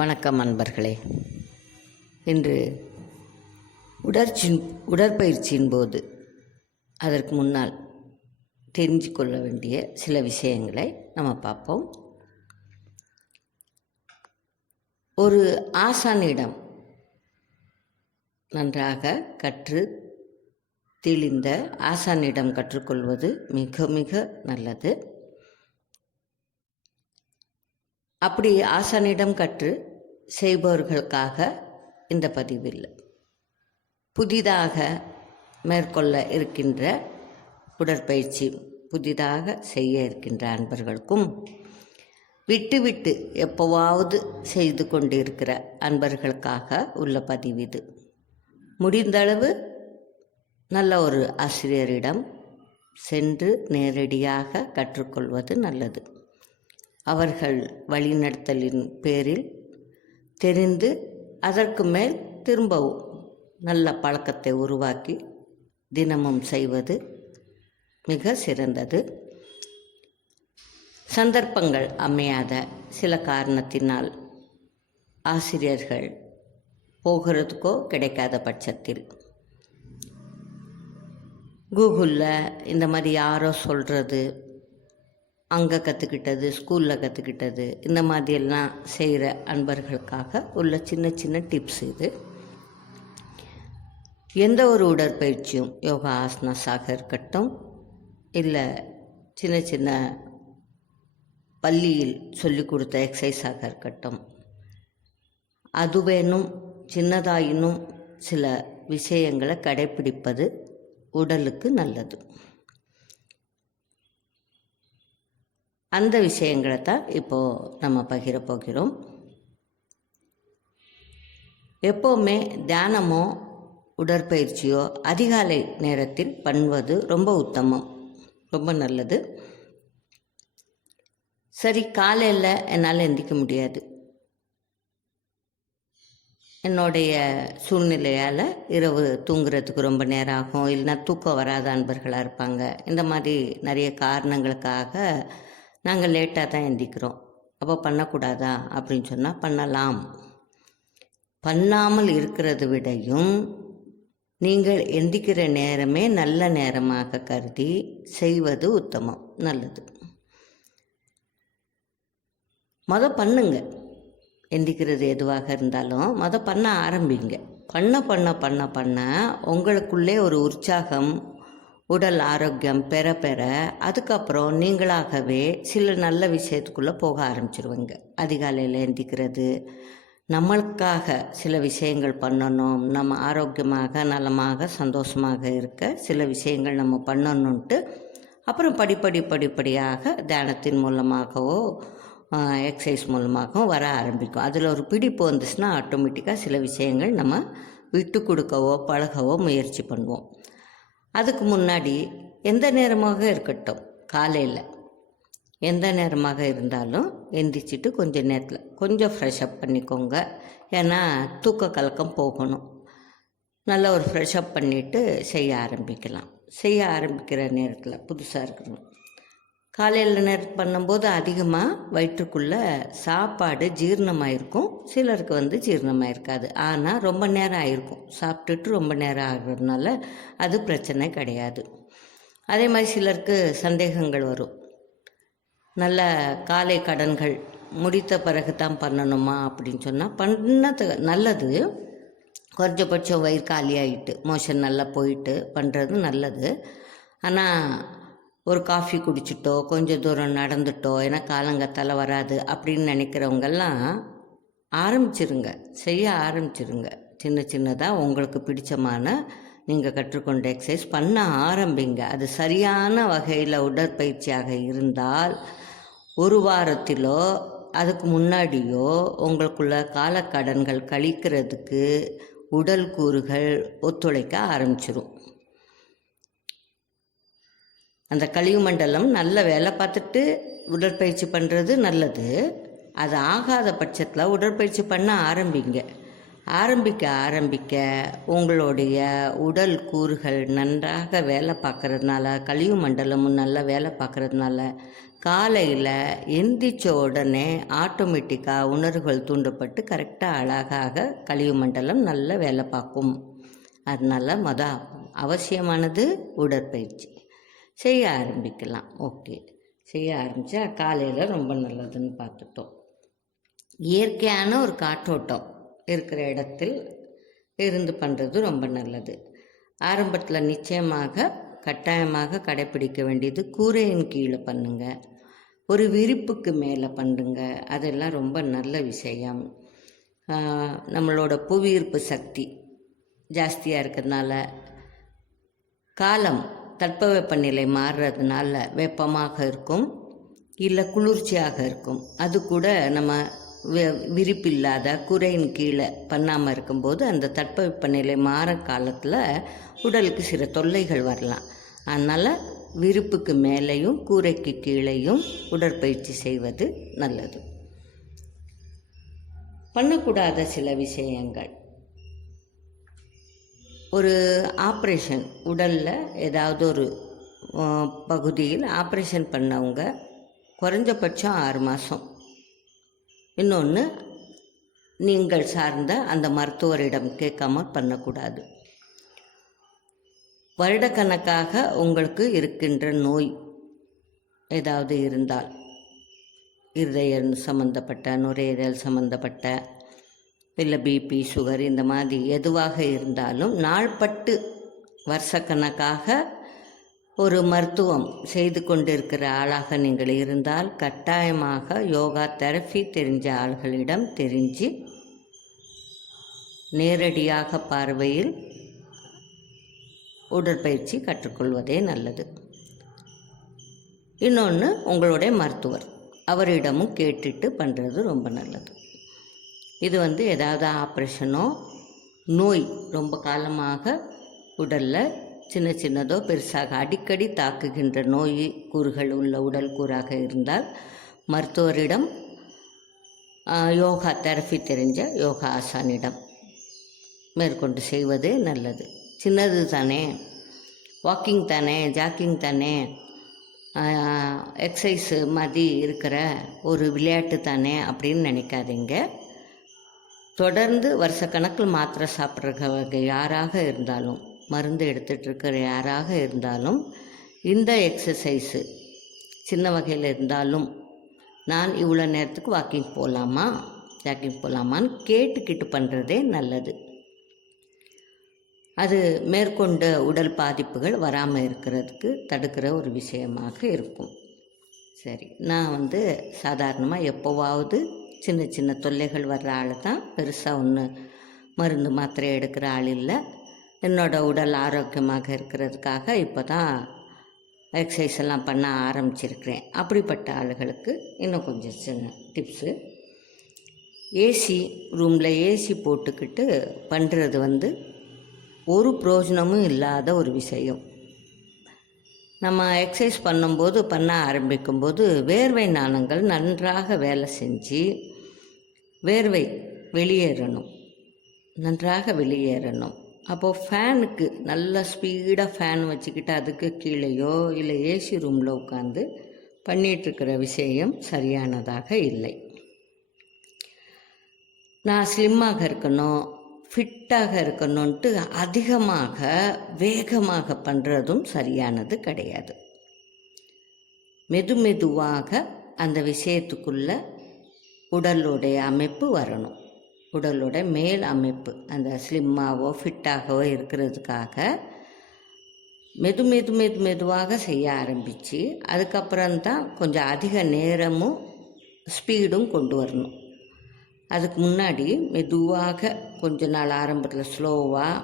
வணக்கம் அன்பர்களே. இன்று உடற்பயிற்சியின் போது அதற்கு முன்னால் தெரிஞ்சு கொள்ள வேண்டிய சில விஷயங்களை நம்ம பார்ப்போம். ஒரு ஆசானிடம் நன்றாக கற்று தெளிந்த ஆசானிடம் கற்றுக்கொள்வது மிக மிக நல்லது. அப்படி ஆசானிடம் கற்று செய்பவர்களுக்காக இந்த பதிவில் புதிதாக மேற்கொள்ள இருக்கின்ற உடற்பயிற்சி புதிதாக செய்ய இருக்கின்ற அன்பர்களுக்கும் விட்டு எப்போவாவது செய்து கொண்டிருக்கிற அன்பர்களுக்காக உள்ள பதிவு இது. முடிந்தளவு நல்ல ஒரு ஆசிரியரிடம் சென்று நேரடியாக கற்றுக்கொள்வது நல்லது. அவர்கள் வழிநடத்தலின் பேரில் தெரிந்து அதற்கு மேல் திரும்பவும் நல்ல பழக்கத்தை உருவாக்கி தினமும் செய்வது மிக சிறந்தது. சந்தர்ப்பங்கள் அமையாத சில காரணத்தினால் ஆசிரியர்கள் போகிறதுக்கோ கிடைக்காத பட்சத்தில் கூகுளில் இந்த மாதிரி யாரோ சொல்கிறது, அங்கே கற்றுக்கிட்டது, ஸ்கூலில் கற்றுக்கிட்டது, இந்த மாதிரியெல்லாம் செய்கிற அன்பர்களுக்காக உள்ள சின்ன சின்ன டிப்ஸ் இது. எந்த ஒரு உடற்பயிற்சியும் யோகா ஆசனாஸாக இருக்கட்டும், இல்லை சின்ன சின்ன பள்ளியில் சொல்லி கொடுத்த எக்ஸசைஸாக இருக்கட்டும், அதுவேனும் சின்னதாயினும் சில விஷயங்களை கடைப்பிடிப்பது உடலுக்கு நல்லது. அந்த விஷயங்களை தான் இப்போது நம்ம பகிர போகிறோம். எப்போவுமே தியானமோ உடற்பயிற்சியோ அதிகாலை நேரத்தில் பண்ணுவது ரொம்ப உத்தமம், ரொம்ப நல்லது. சரி, காலையில் என்னால் எந்திரிக்க முடியாது, என்னுடைய சூழ்நிலையால் இரவு தூங்குறதுக்கு ரொம்ப நேரம் ஆகும், இல்லைன்னா தூக்கம் வராத அன்பர்களாக இருப்பாங்க. இந்த மாதிரி நிறைய காரணங்களுக்காக நாங்கள் லேட்டாக தான் எந்திக்கிறோம். அப்போ பண்ணக்கூடாதா அப்படின்னு சொன்னால் பண்ணலாம். பண்ணாமல் இருக்கிறது விடையும் நீங்கள் எந்திக்கிற நேரமே நல்ல நேரமாக கருதி செய்வது உத்தமம், நல்லது. பண்ணுங்க. எந்திக்கிறது எதுவாக இருந்தாலும் பண்ண ஆரம்பிங்க. பண்ண உங்களுக்குள்ளே ஒரு உற்சாகம், உடல் ஆரோக்கியம் பெற அதுக்கப்புறம் நீங்களாகவே சில நல்ல விஷயத்துக்குள்ளே போக ஆரம்பிச்சிருவீங்க. அதிகாலையில் எந்திக்கிறது, நம்மளுக்காக சில விஷயங்கள் பண்ணணும், நம்ம ஆரோக்கியமாக நலமாக சந்தோஷமாக இருக்க சில விஷயங்கள் நம்ம பண்ணணுன்ட்டு அப்புறம் படிப்படியாக தியானத்தின் மூலமாகவோ எக்ஸசைஸ் மூலமாகவும் வர ஆரம்பிக்கும். அதில் ஒரு பிடிப்பு வந்துச்சுன்னா ஆட்டோமேட்டிக்காக சில விஷயங்கள் நம்ம விட்டு கொடுக்கவோ பழகவோ முயற்சி பண்ணுவோம். அதுக்கு முன்னாடி எந்த நேரமாக இருக்கட்டும், காலையில் எந்த நேரமாக இருந்தாலும் எந்திரிச்சிட்டு கொஞ்சம் நேரத்தில் கொஞ்சம் ஃப்ரெஷ்அப் பண்ணிக்கோங்க. ஏன்னா தூக்க கலக்கம் போகணும். நல்லா ஒரு ஃப்ரெஷ்அப் பண்ணிவிட்டு செய்ய ஆரம்பிக்கலாம். செய்ய ஆரம்பிக்கிற நேரத்தில் புதுசாக இருக்கணும். காலையில் நேரம் பண்ணும்போது அதிகமாக வயிற்றுக்குள்ளே சாப்பாடு ஜீரணமாயிருக்கும், சிலருக்கு ஜீரணமாயிருக்காது. ஆனால் ரொம்ப நேரம் ஆகிருக்கும், சாப்பிட்டுட்டு ரொம்ப நேரம் ஆகிறதுனால அது பிரச்சனை கிடையாது. அதே மாதிரி சிலருக்கு சந்தேகங்கள் வரும், நல்ல காலை கடன்கள் முடித்த பிறகு தான் பண்ணணுமா அப்படின்னு சொன்னால் பண்ணது நல்லது. குறைஞ்சபட்சம் வயிறு காலியாகிட்டு மோஷன் நல்லா போயிட்டு பண்ணுறது நல்லது. ஆனால் ஒரு காஃபி குடிச்சிட்டோ கொஞ்சம் தூரம் நடந்துட்டோ ஏன்னா காலங்கத்தால் வராது அப்படின்னு நினைக்கிறவங்கெல்லாம் செய்ய ஆரம்பிச்சிருங்க. சின்னதாக உங்களுக்கு பிடிச்சமான நீங்கள் கற்றுக்கொண்ட எக்ஸசைஸ் பண்ண ஆரம்பிங்க. அது சரியான வகையில் உடற்பயிற்சியாக இருந்தால் ஒரு வாரத்திலோ அதுக்கு முன்னாடியோ உங்களுக்குள்ள காலக்கடன்கள் கழிக்கிறதுக்கு உடல் கூறுகள் ஒத்துழைக்க ஆரம்பிச்சிடும். அந்த கழிவு மண்டலம் நல்ல வேலை பார்த்துட்டு உடற்பயிற்சி பண்ணுறது நல்லது. அது ஆகாத பட்சத்தில் உடற்பயிற்சி பண்ண ஆரம்பிக்க உங்களுடைய உடல் கூறுகள் நன்றாக வேலை பார்க்கறதுனால, கழிவு மண்டலமும் நல்லா வேலை பார்க்கறதுனால காலையில் எந்திரிச்ச உடனே ஆட்டோமேட்டிக்காக உணர்வுகள் தூண்டப்பட்டு கரெக்டாக அழகாக கழிவு மண்டலம் நல்ல வேலை பார்க்கும். அதனால் அவசியமானது உடற்பயிற்சி செய்ய ஆரம்பிக்கலாம். ஓகே, செய்ய ஆரம்பித்தா காலையில் ரொம்ப நல்லதுன்னு பார்த்துட்டோம். இயற்கையான ஒரு காற்றோட்டம் இருக்கிற இடத்தில் இருந்து பண்ணுறது ரொம்ப நல்லது. ஆரம்பத்தில் நிச்சயமாக கட்டாயமாக கடைப்பிடிக்க வேண்டியது கூரையின் கீழே பண்ணுங்க, ஒரு விரிப்புக்கு மேலே பண்ணுங்க. அதெல்லாம் ரொம்ப நல்ல விஷயம். நம்மளோட புவியீர்ப்பு சக்தி ஜாஸ்தியாக இருக்கிறதுனால, காலம் தட்பவெப்பநிலை மாறுறதுனால வெப்பமாக இருக்கும் இல்லை குளிர்ச்சியாக இருக்கும். அது கூட நம்ம விரிப்பில்லாத கூரையின் கீழே பண்ணாமல் இருக்கும்போது அந்த தட்பவெப்பநிலை மாற காலத்தில் உடலுக்கு சில தொல்லைகள் வரலாம். அதனால் விரிப்புக்கு மேலேயும் கூரைக்கு கீழேயும் உடற்பயிற்சி செய்வது நல்லது. பண்ணக்கூடாத சில விஷயங்கள், ஒரு ஆப்ரேஷன், உடலில் ஏதாவது ஒரு பகுதியில் ஆப்ரேஷன் பண்ணவங்க குறைஞ்சபட்சம் 6 மாதம். இன்னொன்று, நீங்கள் சார்ந்த அந்த மருத்துவரிடம் கேட்காம பண்ணக்கூடாது. வருடக்கணக்காக உங்களுக்கு இருக்கின்ற நோய் ஏதாவது இருந்தால், இருதயம் சம்மந்தப்பட்ட, நுரையீரல் சம்மந்தப்பட்ட, இல்லை பிபி, சுகர், இந்த மாதிரி எதுவாக இருந்தாலும் நாள்பட்டு வருஷக்கணக்காக ஒரு மருத்துவம் செய்து கொண்டிருக்கிற ஆளாக நீங்கள் இருந்தால் கட்டாயமாக யோகா தெரப்பி தெரிஞ்ச ஆள்களிடம் தெரிஞ்சு நேரடியாக பார்வையில் உடற்பயிற்சி கற்றுக்கொள்வதே நல்லது. இன்னொன்று, உங்களுடைய மருத்துவர், அவரிடமும் கேட்டுட்டு பண்ணுறது ரொம்ப நல்லது. இது ஏதாவது ஆப்ரேஷனோ, நோய் ரொம்ப காலமாக உடலில் சின்ன சின்னதோ பெருசாக அடிக்கடி தாக்குகின்ற நோய் கூறுகள் உள்ள உடல் கூறாக இருந்தால் மருத்துவரிடம், யோகா தெரப்பி தெரிஞ்ச யோகா ஆசானிடம் மேற்கொண்டு செய்வதே நல்லது. சின்னது தானே, வாக்கிங் தானே, ஜாக்கிங் தானே, எக்ஸசைஸு மாதிரி இருக்கிற ஒரு விளையாட்டு தானே அப்படின்னு நினைக்காதீங்க. தொடர்ந்து வருஷக்கணக்கில் மாத்திரை சாப்பிட்ற யாராக இருந்தாலும், மருந்து எடுத்துகிட்ருக்கிற யாராக இருந்தாலும், இந்த எக்ஸசைஸு சின்ன வகையில் இருந்தாலும் நான் இவ்வளோ நேரத்துக்கு வாக்கிங் போகலாமா, ஜாக்கிங் போகலாமான்னு கேட்டுக்கிட்டு பண்ணுறதே நல்லது. அது மேற்கொண்ட உடல் பாதிப்புகள் வராமல் இருக்கிறதுக்கு தடுக்கிற ஒரு விஷயமாக இருக்கும். சரி, நான் சாதாரணமாக எப்போவாவது சின்ன சின்ன தொல்லைகள் வர்ற ஆள் தான், பெருசாக ஒன்று மருந்து மாத்திரை எடுக்கிற ஆள் இல்லை. என்னோடய உடல் ஆரோக்கியமாக இருக்கிறதுக்காக இப்போ தான் எக்ஸசைஸ் எல்லாம் பண்ண ஆரம்பிச்சிருக்கிறேன். அப்படிப்பட்ட ஆளுகளுக்கு இன்னும் கொஞ்சம் சின்ன டிப்ஸு. ஏசி ரூமில் ஏசி போட்டுக்கிட்டு பண்ணுறது ஒரு பிரயோஜனமும் இல்லாத ஒரு விஷயம். நம்ம எக்ஸசைஸ் பண்ண ஆரம்பிக்கும்போது வேர்வை நாளங்கள் நன்றாக வேலை செஞ்சு வேர்வை நன்றாக வெளியேறணும். அப்போது ஃபேனுக்கு நல்ல ஸ்பீடாக ஃபேன் வச்சுக்கிட்டு அதுக்கு கீழேயோ இல்லை ஏசி ரூமில் உட்காந்து பண்ணிகிட்ருக்கிற விஷயம் சரியானதாக இல்லை. நான் ஸ்லிம்மாக இருக்கணும், ஃபிட்டாக இருக்கணுன்ட்டு அதிகமாக வேகமாக பண்ணுறதும் சரியானது கிடையாது. மெதுவாக அந்த விஷயத்துக்குள்ளே உடலுடைய அமைப்பு வரணும். உடலோட மேல் அமைப்பு அந்த ஸ்லிம்மாகவோ ஃபிட்டாகவோ இருக்கிறதுக்காக மெதுவாக செய்ய ஆரம்பித்து அதுக்கப்புறம்தான் கொஞ்சம் அதிக நேரமும் ஸ்பீடும் கொண்டு வரணும். அதுக்கு முன்னாடி மெதுவாக கொஞ்ச நாள் ஆரம்பத்தில் ஸ்லோவாக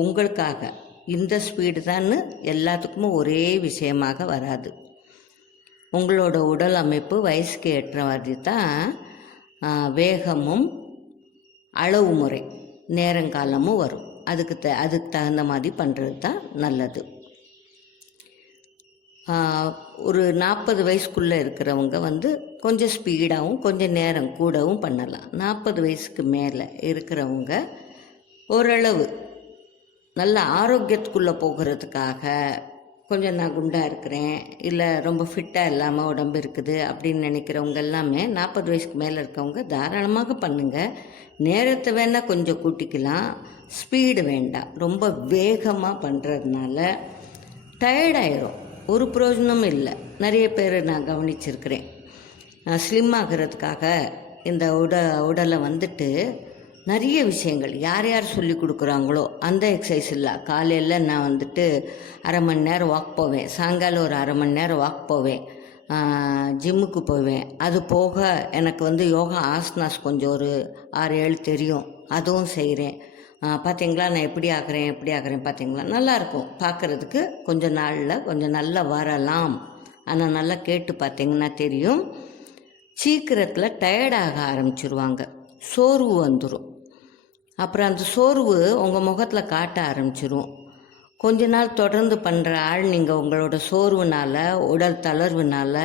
உங்களுக்காக இந்த ஸ்பீடு தான் எல்லாத்துக்குமே ஒரே விஷயமாக வராது. உங்களோட உடல் அமைப்பு வயசுக்கு ஏற்ற மாதிரி தான் வேகமும் அளவு முறை நேரங்காலமும் வரும். அதுக்கு தகுந்த மாதிரி பண்ணுறது தான் நல்லது. ஒரு 40 வயசுக்குள்ளே இருக்கிறவங்க கொஞ்சம் ஸ்பீடாகவும் கொஞ்சம் நேரம் கூடவும் பண்ணலாம். 40 வயசுக்கு மேலே இருக்கிறவங்க ஓரளவு நல்ல ஆரோக்கியத்துக்குள்ளே போகிறதுக்காக கொஞ்சம் நான் குண்டாக இருக்கிறேன், இல்லை ரொம்ப ஃபிட்டாக இல்லாமல் உடம்பு இருக்குது அப்படின்னு நினைக்கிறவங்க எல்லாமே 40 வயசுக்கு மேலே இருக்கவங்க தாராளமாக பண்ணுங்கள். நேரத்தை வேணால் கொஞ்சம் கூட்டிக்கலாம், ஸ்பீடு வேண்டாம். ரொம்ப வேகமாக பண்ணுறதுனால டயர்டாயிரும், ஒரு பிரயோஜனமும் இல்லை. நிறைய பேர் நான் கவனிச்சிருக்கிறேன், ஸ்லிம் ஆகிறதுக்காக இந்த உடலை வந்துட்டு நிறைய விஷயங்கள் யார் யார் சொல்லி கொடுக்குறாங்களோ அந்த எக்ஸசைஸ் இல்லை. காலையில் நான் வந்துட்டு அரை மணி நேரம் வாக் போவேன், சாயங்காலம் ஒரு அரை மணி நேரம் வாக் போவேன், ஜிம்முக்கு போவேன். அது போக எனக்கு வந்து யோகா ஆசனாஸ் கொஞ்சம் ஒரு 6-7 தெரியும், அதுவும் செய்கிறேன். பார்த்தீங்களா நான் எப்படி ஆக்குறேன் பார்த்தீங்களா? நல்லாயிருக்கும் பார்க்குறதுக்கு. கொஞ்சம் நாளில் கொஞ்சம் நல்லா வரலாம், ஆனால் நல்லா கேட்டு பார்த்தீங்கன்னா தெரியும். சீக்கிரத்தில் டயர்டாக ஆரம்பிச்சிருவாங்க, சோர்வு வந்துடும். அப்புறம் அந்த சோர்வு உங்கள் முகத்தில் காட்ட ஆரம்பிச்சிரும். கொஞ்ச நாள் தொடர்ந்து பண்ணுற ஆள் நீங்கள் உங்களோட சோர்வுனால், உடல் தளர்வுனால்,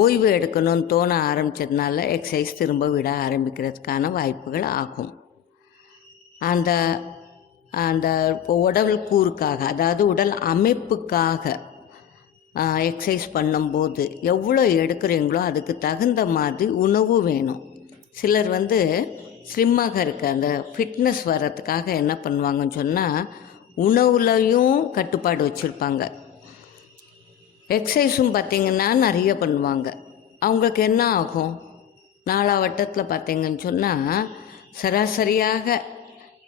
ஓய்வு எடுக்கணும்னு தோண ஆரம்பித்ததுனால எக்ஸசைஸ் திரும்ப விட ஆரம்பிக்கிறதுக்கான வாய்ப்புகள் ஆகும். அந்த அந்த உடல் கூறுக்காக, அதாவது உடல் அமைப்புக்காக எக்ஸசைஸ் பண்ணும்போது எவ்வளோ எடுக்கிறீங்களோ அதுக்கு தகுந்த மாதிரி உணவு வேணும். சிலர் வந்து ஸ்லிம்மாக இருக்க அந்த ஃபிட்னஸ் வர்றதுக்காக என்ன பண்ணுவாங்கன்னு சொன்னால் உணவுலையும் கட்டுப்பாடு வச்சுருப்பாங்க, எக்ஸசைஸும் பார்த்திங்கன்னா நிறைய பண்ணுவாங்க. அவங்களுக்கு என்ன ஆகும், நாளாவட்டத்தில் பார்த்திங்கன்னு சொன்னால் சராசரியாக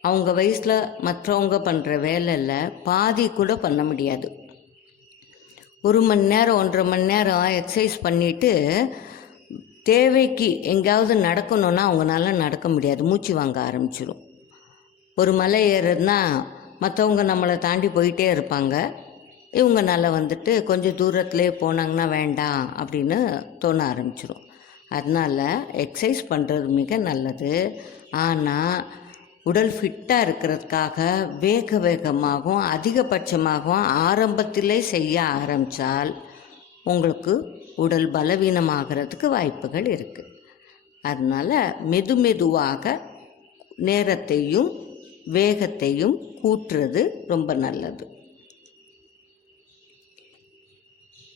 அவங்க வயசில் மற்றவங்க பண்ணுற வேலையில் பாதி கூட பண்ண முடியாது. 1 மணி நேரம் 1.5 மணி நேரம் எக்ஸசைஸ் பண்ணிவிட்டு தேவைக்கு எங்கேயாவது நடக்கணுன்னா அவங்களால நடக்க முடியாது, மூச்சு வாங்க ஆரம்பிச்சிடும். ஒரு மலை ஏறுறதுனா மற்றவங்க நம்மளை தாண்டி போயிட்டே இருப்பாங்க, இவங்கனால வந்துட்டு கொஞ்சம் தூரத்துலேயே போனாங்கன்னா வேண்டாம் அப்படின்னு தோண ஆரம்பிச்சிடும். அதனால் எக்ஸசைஸ் பண்ணுறது மிக நல்லது. ஆனால் உடல் ஃபிட்டாக இருக்கிறதுக்காக வேகமாகவும் அதிகபட்சமாகவும் ஆரம்பத்திலே செய்ய ஆரம்பித்தால் உங்களுக்கு உடல் பலவீனமாகிறதுக்கு வாய்ப்புகள் இருக்குது. அதனால் மெதுவாக நேரத்தையும் வேகத்தையும் கூட்டுறது ரொம்ப நல்லது.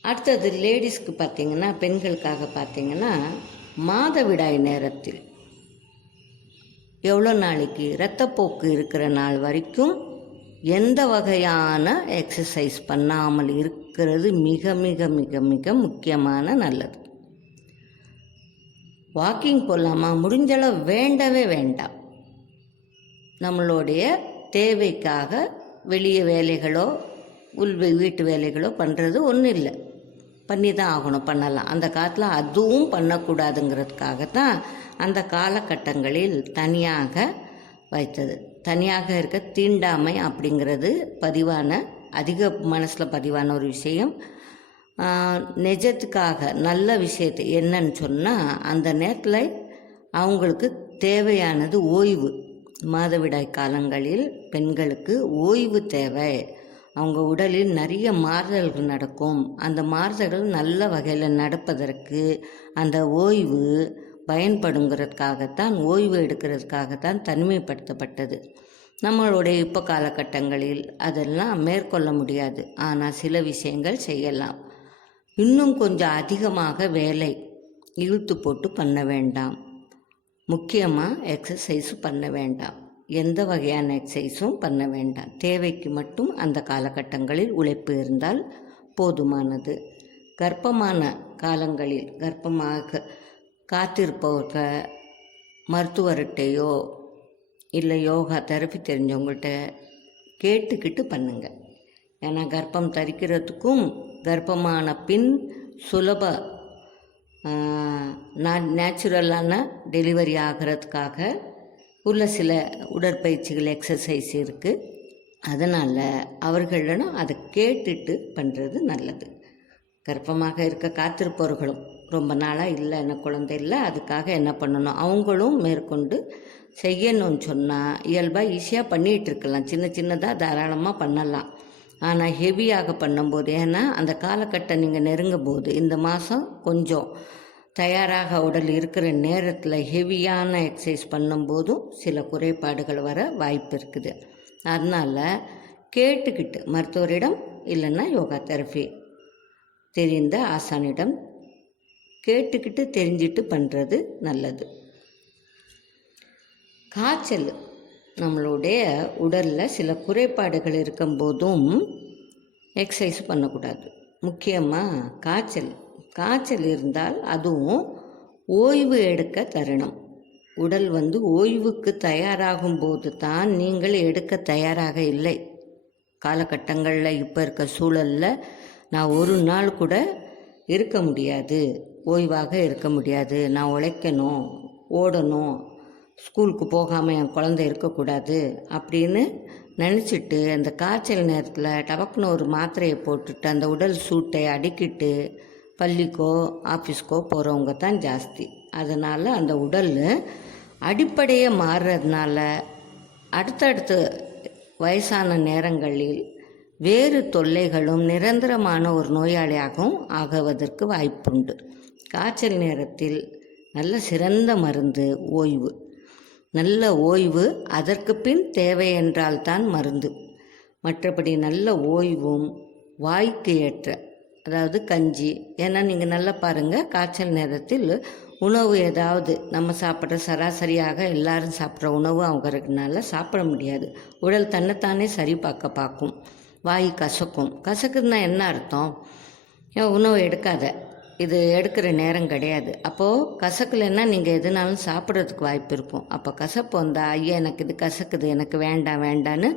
அடுத்தது லேடிஸ்க்கு பார்த்திங்கன்னா, பெண்களுக்காக பார்த்திங்கன்னா, மாதவிடாய் நேரத்தில் எவ்வளோ நாளைக்கு இரத்தப்போக்கு இருக்கிற நாள் வரைக்கும் எந்த வகையான எக்ஸசைஸ் பண்ணாமல் இருக்கிறது மிக மிக மிக மிக முக்கியமான நல்லது. வாக்கிங் போகலாமா? முடிஞ்சளவு வேண்டவே வேண்டாம். நம்மளுடைய தேவைக்காக வெளியே வேலைகளோ வீட்டு வேலைகளோ பண்ணுறது ஒன்றும் இல்லை, பண்ணி தான் ஆகணும், பண்ணலாம். அந்த காலத்தில் அதுவும் பண்ணக்கூடாதுங்கிறதுக்காகத்தான் அந்த காலகட்டங்களில் தனியாக வைத்தது. தனியாக இருக்க தீண்டாமை அப்படிங்கிறது அதிக மனசில் பதிவான ஒரு விஷயம். நிஜத்துக்காக நல்ல விஷயத்தை என்னன்னு சொன்னால், அந்த நேரத்தில் அவங்களுக்கு தேவையானது ஓய்வு. மாதவிடாய் காலங்களில் பெண்களுக்கு ஓய்வு தேவை. அவங்க உடலில் நிறைய மாறுதல்கள் நடக்கும். அந்த மாறுதல்கள் நல்ல வகையில் நடப்பதற்கு அந்த ஓய்வு பயன்படுங்கிறதுக்காகத்தான், ஓய்வு எடுக்கிறதுக்காகத்தான் தனிமைப்படுத்தப்பட்டது. நம்மளுடைய இப்போ காலகட்டங்களில் அதெல்லாம் மேற்கொள்ள முடியாது, ஆனால் சில விஷயங்கள் செய்யலாம். இன்னும் கொஞ்சம் அதிகமாக வேலை இழுத்து போட்டு பண்ண வேண்டாம். முக்கியமாக எக்ஸசைஸ் பண்ண வேண்டாம், எந்த வகையான எக்ஸசைஸும் பண்ண வேண்டாம். தேவைக்கு மட்டும் அந்த காலகட்டங்களில் உழைப்பு இருந்தால் போதுமானது. கர்ப்பமான காலங்களில் கர்ப்பமாக காத்திருப்பவர்கள் மருத்துவர்கிட்டையோ இல்லை யோகா தெரப்பி தெரிஞ்சவங்கள்ட்ட கேட்டுக்கிட்டு பண்ணுங்க. ஏன்னா கர்ப்பம் தரிக்கிறதுக்கும் கர்ப்பமான பின் சுலப நேச்சுரலான டெலிவரி ஆகிறதுக்காக உள்ள சில உடற்பயிற்சிகள் எக்ஸசைஸ் இருக்குது. அதனால் அவர்களிடம் அதை கேட்டுட்டு பண்ணுறது நல்லது. கர்ப்பமாக இருக்க காத்திருப்பவர்களும் ரொம்ப நாளாக இல்லை, எனக்கு குழந்தை இல்லை, அதுக்காக என்ன பண்ணணும், அவங்களும் மேற்கொண்டு செய்யணும்னு சொன்னால் இயல்பாக ஈஸியாக பண்ணிகிட்டு இருக்கலாம். சின்னதாக தாராளமாக பண்ணலாம். ஆனால் ஹெவியாக பண்ணும்போது, ஏன்னா அந்த காலகட்டம் நீங்கள் நெருங்கும் போது, இந்த மாதம் கொஞ்சம் தயாராக உடல் இருக்கிற நேரத்தில் ஹெவியான எக்ஸசைஸ் பண்ணும்போதும் சில குறைபாடுகள் வர வாய்ப்பு இருக்குது. அதனால் கேட்டுக்கிட்டு மருத்துவரிடம் இல்லைன்னா யோகா தெரப்பி தெரிந்த ஆசானிடம் கேட்டுக்கிட்டு தெரிஞ்சிட்டு பண்ணுறது நல்லது. காய்ச்சல் நம்மளுடைய உடலில் சில குறைபாடுகள் இருக்கும்போதும் எக்ஸசைஸ் பண்ணக்கூடாது. முக்கியமாக காய்ச்சல் இருந்தால் அதுவும் ஓய்வு எடுக்க தருணம். உடல் ஓய்வுக்கு தயாராகும் போது தான் நீங்கள் எடுக்க தயாராக இல்லை. காலகட்டங்களில் இப்போ இருக்க சூழலில் நான் ஒரு நாள் கூட இருக்க முடியாது, ஓய்வாக இருக்க முடியாது, நான் உழைக்கணும், ஓடணும், ஸ்கூலுக்கு போகாமல் என் குழந்தை இருக்கக்கூடாது அப்படின்னு நினச்சிட்டு அந்த காய்ச்சல் நேரத்தில் டபக்குன்னு ஒரு மாத்திரையை போட்டுட்டு அந்த உடல் சூட்டை அடிக்கிட்டு பள்ளிக்கோ ஆஃபீஸ்க்கோ போகிறவங்க தான் ஜாஸ்தி. அதனால் அந்த உடல் அடிப்படையே மாறுறதுனால அடுத்தடுத்து வயசான நேரங்களில் வேறு தொல்லைகளும் நிரந்தரமான ஒரு நோயாளியாகவும் ஆகுவதற்கு வாய்ப்புண்டு. காய்ச்சல் நேரத்தில் நல்ல சிறந்த மருந்து ஓய்வு. நல்ல ஓய்வு அதற்கு பின் தேவை என்றால் தான் மருந்து. மற்றபடி நல்ல ஓய்வும் வாய்க்கு ஏற்ற, அதாவது கஞ்சி. ஏன்னா நீங்கள் நல்லா பாருங்கள், காய்ச்சல் நேரத்தில் உணவு ஏதாவது நம்ம சாப்பிட்ற சராசரியாக எல்லாரும் சாப்பிட்ற உணவு அவங்களுக்குனால சாப்பிட முடியாது. உடல் தன்னைத்தானே சரி பார்க்கும். வாய் கசக்குதுன்னா என்ன அர்த்தம்? உணவு எடுக்காத, இது எடுக்கிற நேரம் கிடையாது. அப்போது கசக்கலைன்னா நீங்கள் எதுனாலும் சாப்பிட்றதுக்கு வாய்ப்பு இருக்கும். அப்போ கசப்பு வந்தால் ஐயா எனக்கு இது கசக்குது, எனக்கு வேண்டான்னு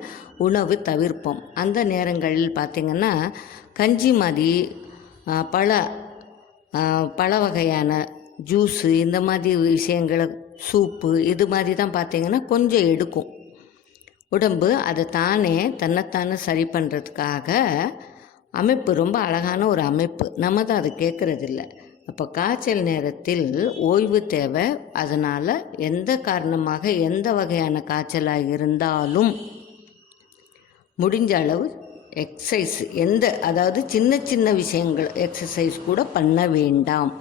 உணவு தவிர்ப்போம். அந்த நேரங்களில் பார்த்திங்கன்னா கஞ்சி மாதிரி பல வகையான ஜூஸு, இந்த மாதிரி விஷயங்களை, சூப்பு, இது மாதிரி தான் பார்த்திங்கன்னா கொஞ்சம் எடுக்கும் உடம்பு. அதை தன்னைத்தானே சரி பண்ணுறதுக்காக அமைப்பு, ரொம்ப அழகான ஒரு அமைப்பு. நம்ம தான் அதை கேட்குறதில்ல. அப்போ காய்ச்சல் நேரத்தில் ஓய்வு தேவை. அதனால் எந்த காரணமாக எந்த வகையான காய்ச்சலாக இருந்தாலும் முடிஞ்ச அளவு எக்ஸசைஸ், அதாவது சின்ன சின்ன விஷயங்கள் எக்ஸசைஸ் கூட பண்ண வேண்டாம்.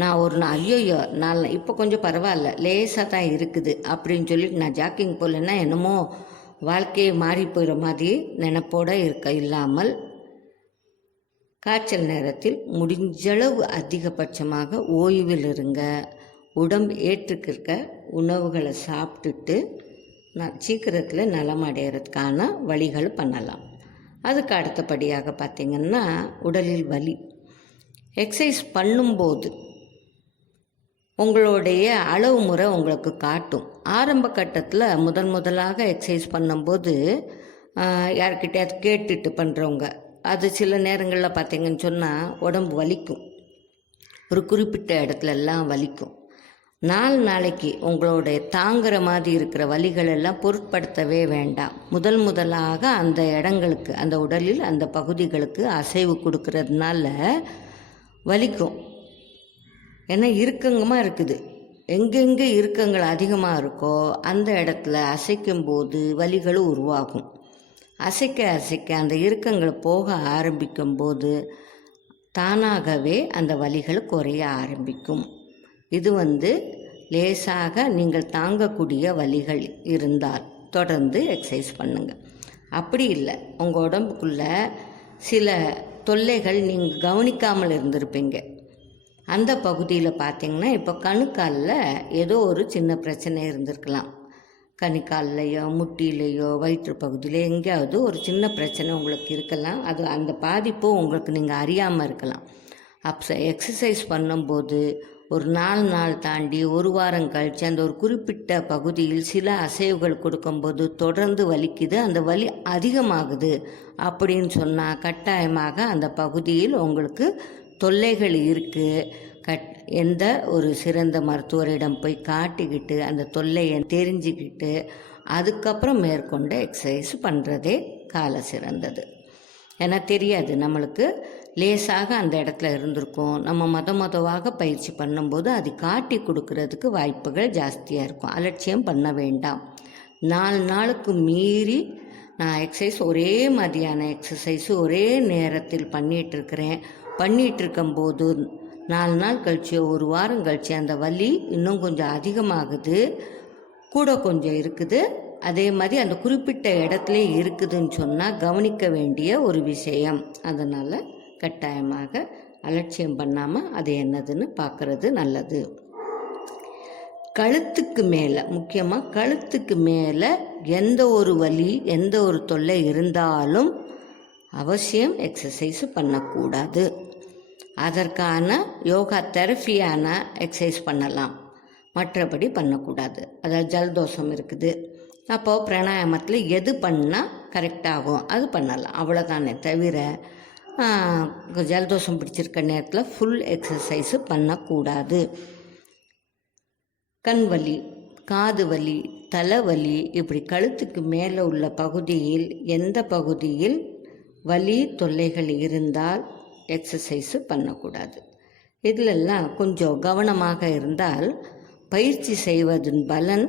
நான் ஒரு ஐயோ நான் இப்போ கொஞ்சம் பரவாயில்ல, லேசாக தான் இருக்குது அப்படின்னு சொல்லிட்டு நான் ஜாக்கிங் போகலன்னா என்னமோ வாழ்க்கையை மாறி போகிற மாதிரி நினைப்போடு இல்லாமல் காய்ச்சல் நேரத்தில் முடிஞ்சளவு அதிகபட்சமாக ஓய்வில் இருங்க. உடம்பு ஏற்றுக்கிற உணவுகளை சாப்பிட்டுட்டு சீக்கிரத்தில் நலமடைகிறதுக்கான வழிகள் பண்ணலாம். அதுக்கு அடுத்தபடியாக பார்த்திங்கன்னா உடலில் வலி. எக்ஸசைஸ் பண்ணும்போது உங்களுடைய அளவு முறை உங்களுக்கு காட்டும். ஆரம்ப கட்டத்தில் முதலாக எக்ஸசைஸ் பண்ணும்போது யார்கிட்டயாவது கேட்டுட்டு பண்ணுறவங்க, அது சில நேரங்களில் பார்த்திங்கன்னு சொன்னால் உடம்பு வலிக்கும், ஒரு குறிப்பிட்ட இடத்துல எல்லாம் வலிக்கும். நாளைக்கு உங்களுடைய தாங்குற மாதிரி இருக்கிற வலிகள் எல்லாம் பொருட்படுத்தவே வேண்டாம். முதலாக அந்த இடங்களுக்கு, அந்த உடலில் அந்த பகுதிகளுக்கு அசைவு கொடுக்கறதுனால வலிக்கும். ஏன்னா இறுக்கங்கமாக இருக்குது. எங்கெங்கே இறுக்கங்கள் அதிகமாக இருக்கோ அந்த இடத்துல அசைக்கும்போது வலிகளும் உருவாகும். அசைக்க அந்த இறுக்கங்கள் போக ஆரம்பிக்கும்போது தானாகவே அந்த வலிகள் குறைய ஆரம்பிக்கும். இது லேசாக நீங்கள் தாங்கக்கூடிய வலிகள் இருந்தால் தொடர்ந்து எக்ஸசைஸ் பண்ணுங்கள். அப்படி இல்லை, உங்கள் உடம்புக்குள்ளே சில தொல்லைகள் நீங்கள் கவனிக்காமல் இருந்திருப்பீங்க. அந்த பகுதியில் பார்த்திங்கன்னா இப்போ கணுக்காலில் ஏதோ ஒரு சின்ன பிரச்சனை இருந்திருக்கலாம். கணுக்கால்லையோ முட்டிலேயோ வயிற்று பகுதியிலையோ எங்கேயாவது ஒரு சின்ன பிரச்சனை உங்களுக்கு இருக்கலாம். அது அந்த பாதிப்பு உங்களுக்கு நீங்கள் அறியாமல் இருக்கலாம். எக்ஸசைஸ் பண்ணும்போது ஒரு 4 நாள் தாண்டி ஒரு வாரம் கழித்து அந்த ஒரு குறிப்பிட்ட பகுதியில் சில அசைவுகள் கொடுக்கும்போது தொடர்ந்து வலிக்குது, அந்த வலி அதிகமாகுது அப்படின்னு சொன்னால் கட்டாயமாக அந்த பகுதியில் உங்களுக்கு தொல்லைகள் இருக்குது. எந்த ஒரு சிறந்த மருத்துவரிடம் போய் காட்டிக்கிட்டு அந்த தொல்லையை தெரிஞ்சுக்கிட்டு அதுக்கப்புறம் மேற்கொண்டு எக்ஸசைஸ் பண்ணுறதே கால சிறந்தது. ஏன்னா தெரியாது, நம்மளுக்கு லேசாக அந்த இடத்துல இருந்திருக்கும். நம்ம மொதவாக பயிற்சி பண்ணும்போது அது காட்டி கொடுக்கறதுக்கு வாய்ப்புகள் ஜாஸ்தியாக இருக்கும். அலட்சியம் பண்ண வேண்டாம். 4 நாளுக்கு மீறி நான் எக்ஸசைஸ் ஒரே மாதிரியான எக்ஸசைஸு ஒரே நேரத்தில் பண்ணிகிட்ருக்கும்போது 4 நாள் கழிச்சு ஒரு வாரம் கழிச்சு அந்த வலி இன்னும் கொஞ்சம் அதிகமாகுது, கூட கொஞ்சம் இருக்குது, அதே மாதிரி அந்த குறிப்பிட்ட இடத்துல இருக்குதுன்னு சொன்னால் கவனிக்க வேண்டிய ஒரு விஷயம். அதனால் கட்டாயமாக அலட்சியம் பண்ணாமல் அது என்னதுன்னு பார்க்குறது நல்லது. கழுத்துக்கு மேலே, முக்கியமாக கழுத்துக்கு மேலே எந்த ஒரு வலி எந்த ஒரு தொல்லை இருந்தாலும் அவசியம் எக்ஸசைஸ் பண்ணக்கூடாது. அதற்கான யோகா தெரப்பியான எக்ஸசைஸ் பண்ணலாம், மற்றபடி பண்ணக்கூடாது. அதாவது ஜலதோஷம் இருக்குது, அப்போது பிராணாயாமத்தில் எது பண்ணால் கரெக்டாகும் அது பண்ணலாம், அவ்வளோதானே தவிர ஜலதோஷம் பிடிச்சிருக்க நேரத்தில் ஃபுல் எக்ஸசைஸு பண்ணக்கூடாது. கண் வலி, காது வலி, தலைவலி, இப்படி கழுத்துக்கு மேலே உள்ள பகுதியில் எந்த பகுதியில் வலி தொல்லைகள் இருந்தால் எக்ஸசைஸு பண்ணக்கூடாது. இதிலெல்லாம் கொஞ்சம் கவனமாக இருந்தால் பயிற்சி செய்வதன் பலன்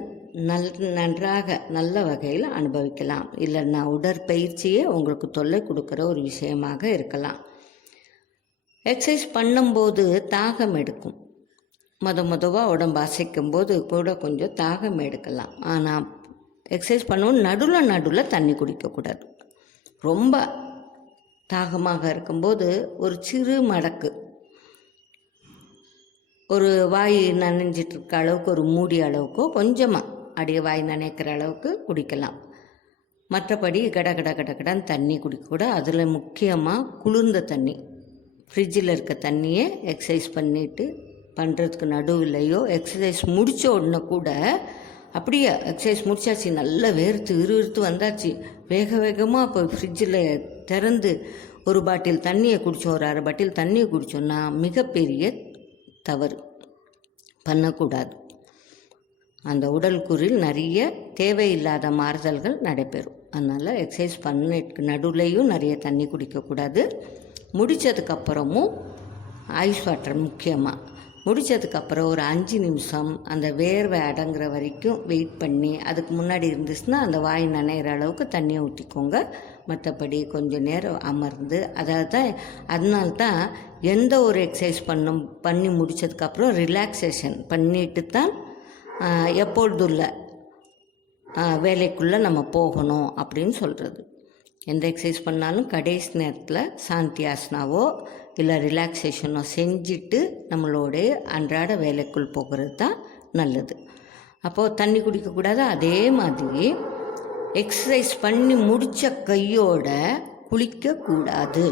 நன்றாக நல்ல வகையில் அனுபவிக்கலாம். இல்லைன்னா உடற்பயிற்சியே உங்களுக்கு தொல்லை கொடுக்குற ஒரு விஷயமாக இருக்கலாம். எக்ஸசைஸ் பண்ணும்போது தாகம் எடுக்கும். மெதுவாக உடம்பு அசைக்கும்போது கூட கொஞ்சம் தாகம் எடுக்கலாம். ஆனால் எக்ஸசைஸ் பண்ணுவோம் நடுவில் தண்ணி குடிக்கக்கூடாது. ரொம்ப தாகமாக இருக்கும்போது ஒரு சிறு மடக்கு, ஒரு வாய் நனைஞ்சிட்ருக்க அளவுக்கு, ஒரு மூடி அளவுக்கோ கொஞ்சமாக அப்படியே வாய் நனைக்கிற அளவுக்கு குடிக்கலாம். மற்றபடி கடன்னு தண்ணி குடிக்கக்கூடாது. அதில் முக்கியமாக குளிர்ந்த தண்ணி, ஃப்ரிட்ஜில் இருக்க தண்ணியை எக்ஸசைஸ் பண்ணிவிட்டு பண்ணுறதுக்கு நடுவில்லையோ, எக்ஸசைஸ் முடித்த உடனே கூட அப்படியே எக்ஸசைஸ் முடிச்சாச்சு, நல்லா வேர்த்து வந்தாச்சு, வேகமாக இப்போ ஃப்ரிட்ஜில் திறந்து ஒரு பாட்டில் தண்ணியை குடித்தோம், ஒரு அரை பாட்டில் தண்ணியை குடித்தோன்னா மிகப்பெரிய தவறு, பண்ணக்கூடாது. அந்த உடல்குறில் நிறைய தேவையில்லாத மாறுதல்கள் நடைபெறும். அதனால் எக்ஸசைஸ் பண்ணிட்டு நடுவுலையும் நிறைய தண்ணி குடிக்கக்கூடாது. முடித்ததுக்கப்புறமும் ஐஸ் வாட்டர் முக்கியமாக, முடித்ததுக்கப்புறம் ஒரு 5 நிமிஷம் அந்த வேர்வை அடங்குற வரைக்கும் வெயிட் பண்ணி, அதுக்கு முன்னாடி இருந்துச்சுன்னா அந்த வாய் நனைகிற அளவுக்கு தண்ணியை ஊற்றிக்கோங்க. மற்றபடி கொஞ்சம் நேரம் அமர்ந்து, அதனால்தான் எந்த ஒரு எக்ஸசைஸ் பண்ணி முடித்ததுக்கப்புறம் ரிலாக்ஸேஷன் பண்ணிட்டு தான் எப்பொழுதுள்ள வேலைக்குள்ளே நம்ம போகணும் அப்படின்னு சொல்கிறது. எந்த எக்ஸசைஸ் பண்ணாலும் கடைசி நேரத்தில் சாந்தியாசனாவோ இல்லை ரிலாக்ஸேஷனோ செஞ்சுட்டு நம்மளோடைய அன்றாட வேலைக்குள் போகிறது தான் நல்லது. அப்போது தண்ணி குடிக்கக்கூடாது. அதே மாதிரி எக்ஸசைஸ் பண்ணி முடித்த கையோட குளிக்கக்கூடாது.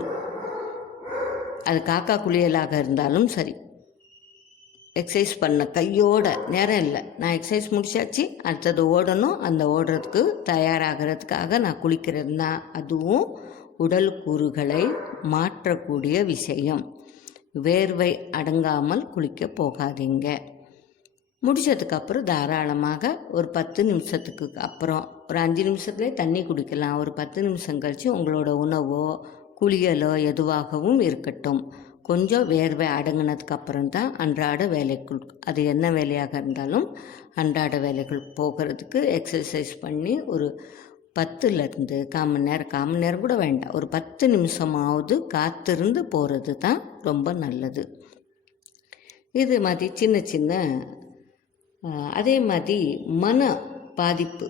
அது காக்கா குளியலாக இருந்தாலும் சரி, எக்ஸசைஸ் பண்ண கையோட நேரம் இல்லை, நான் எக்ஸசைஸ் முடிச்சாச்சு அடுத்தது ஓடணும், அந்த ஓடுறதுக்கு தயாராகிறதுக்காக நான் குளிக்கிறதுனா அதுவும் உடல் கூறுகளை மாற்றக்கூடிய விஷயம். வேர்வை அடங்காமல் குளிக்க போகாதீங்க. முடித்ததுக்கப்புறம் தாராளமாக ஒரு 10 நிமிஷத்துக்கு அப்புறம் ஒரு 5 நிமிஷத்துலேயே தண்ணி குடிக்கலாம். ஒரு 10 நிமிஷம் கழித்து உங்களோட உணவோ குளியலோ எதுவாகவும் இருக்கட்டும், கொஞ்சம் வேர்வை அடங்கினதுக்கப்புறம் தான் அன்றாட வேலைக்குள், அது என்ன வேலையாக இருந்தாலும் அன்றாட வேலைகள் போகிறதுக்கு எக்ஸசைஸ் பண்ணி ஒரு 10லேருந்து கால் மணி நேரம் கூட வேண்டாம், ஒரு 10 நிமிஷமாவது காத்திருந்து போகிறது தான் ரொம்ப நல்லது. இது மாதிரி சின்ன அதே மாதிரி மன பாதிப்பு,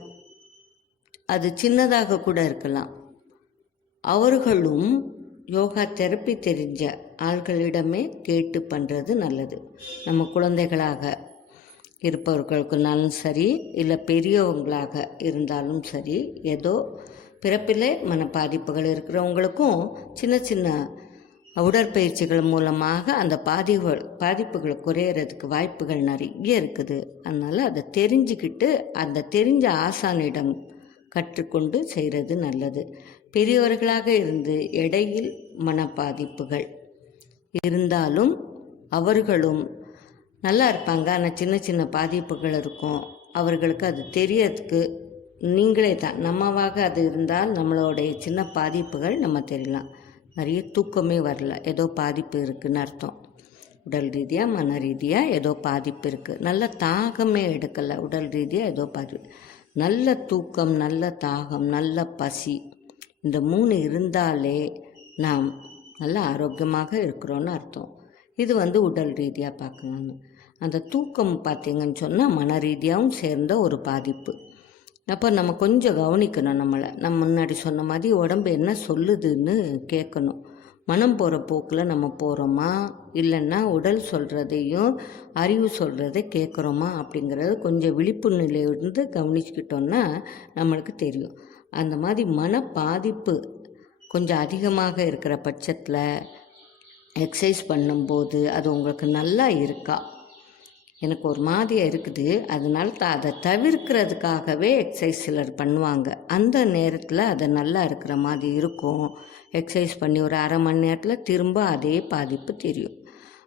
அது சின்னதாக கூட இருக்கலாம். அவர்களும் யோகா தெரப்பி தெரிஞ்ச ஆள்களிடமே கேட்டு பண்ணுறது நல்லது. நம்ம குழந்தைகளாக இருப்பவர்களுக்குனாலும் சரி, இல்லை பெரியவங்களாக இருந்தாலும் சரி, ஏதோ பிறப்பிலே மன பாதிப்புகள் இருக்கிறவங்களுக்கும் சின்ன உடற்பயிற்சிகள் மூலமாக அந்த பாதிப்புகளை குறையிறதுக்கு வாய்ப்புகள் நிறைய இருக்குது. அதனால் அதை தெரிஞ்சுக்கிட்டு அந்த தெரிஞ்ச ஆசானிடம் கற்றுக்கொண்டு செய்கிறது நல்லது. பெரியவர்களாக இருந்து இடையில் மன பாதிப்புகள் இருந்தாலும் அவர்களும் நல்லா இருப்பாங்க. ஆனால் சின்ன பாதிப்புகள் இருக்கும், அவர்களுக்கு அது தெரியறதுக்கு நீங்களே தான், நம்மவாக அது இருந்தால் நம்மளுடைய சின்ன பாதிப்புகள் நம்ம தெரியலாம். நிறைய தூக்கமே வரல, ஏதோ பாதிப்பு இருக்குதுன்னு அர்த்தம். உடல் ரீதியாக மன ரீதியாக ஏதோ பாதிப்பு இருக்குது. நல்ல தாகமே எடுக்கலை, உடல் ரீதியாக ஏதோ பாதிப்பு. நல்ல தூக்கம், நல்ல தாகம், நல்ல பசி, இந்த 3 இருந்தாலே நாம் நல்ல ஆரோக்கியமாக இருக்கிறோன்னு அர்த்தம். இது உடல் ரீதியாக பார்க்கலான்னு. அந்த தூக்கம் பார்த்திங்கன்னு சொன்னால் மன ரீதியாகவும் சேர்ந்த ஒரு பாதிப்பு. அப்போ நம்ம கொஞ்சம் கவனிக்கணும் நம்மளை. நம்ம முன்னாடி சொன்ன மாதிரி உடம்பு என்ன சொல்லுதுன்னு கேட்கணும். மனம் போகிற போக்கில் நம்ம போகிறோமா, இல்லைன்னா உடல் சொல்கிறதையும் அறிவு சொல்கிறத கேட்குறோமா அப்படிங்கிறது கொஞ்சம் விழிப்பு நிலையிலிருந்து கவனிச்சுக்கிட்டோன்னா நம்மளுக்கு தெரியும். அந்த மாதிரி மன பாதிப்பு கொஞ்சம் அதிகமாக இருக்கிற பட்சத்தில் எக்ஸசைஸ் பண்ணும்போது அது உங்களுக்கு நல்லா இருக்கா, எனக்கு ஒரு மாதிரியாக இருக்குது, அதனால அதை தவிர்க்கிறதுக்காகவே எக்ஸசைஸ் சிலர் பண்ணுவாங்க. அந்த நேரத்தில் அது நல்லா இருக்கிற மாதிரி இருக்கும். எக்ஸசைஸ் பண்ணி ஒரு அரை மணி நேரத்தில் திரும்ப அதே பாதிப்பு தெரியும்.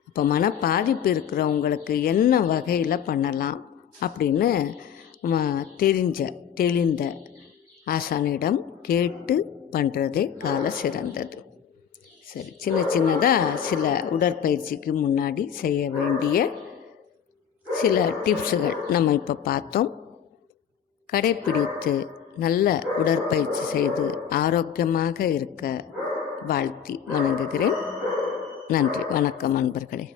அப்போ மன பாதிப்பு இருக்கிறவங்களுக்கு என்ன வகையில் பண்ணலாம் அப்படின்னு தெளிந்த ஆசானிடம் கேட்டு பண்ணுறதே கால சிறந்தது. சரி, சின்னதாக சில உடற்பயிற்சிக்கு முன்னாடி செய்ய வேண்டிய சில டிப்ஸுகள் நம்ம இப்போ பார்த்தோம். கடைப்பிடித்து நல்ல உடற்பயிற்சி செய்து ஆரோக்கியமாக இருக்க வாழ்த்தி வணங்குகிறேன். நன்றி, வணக்கம் அன்பர்களே.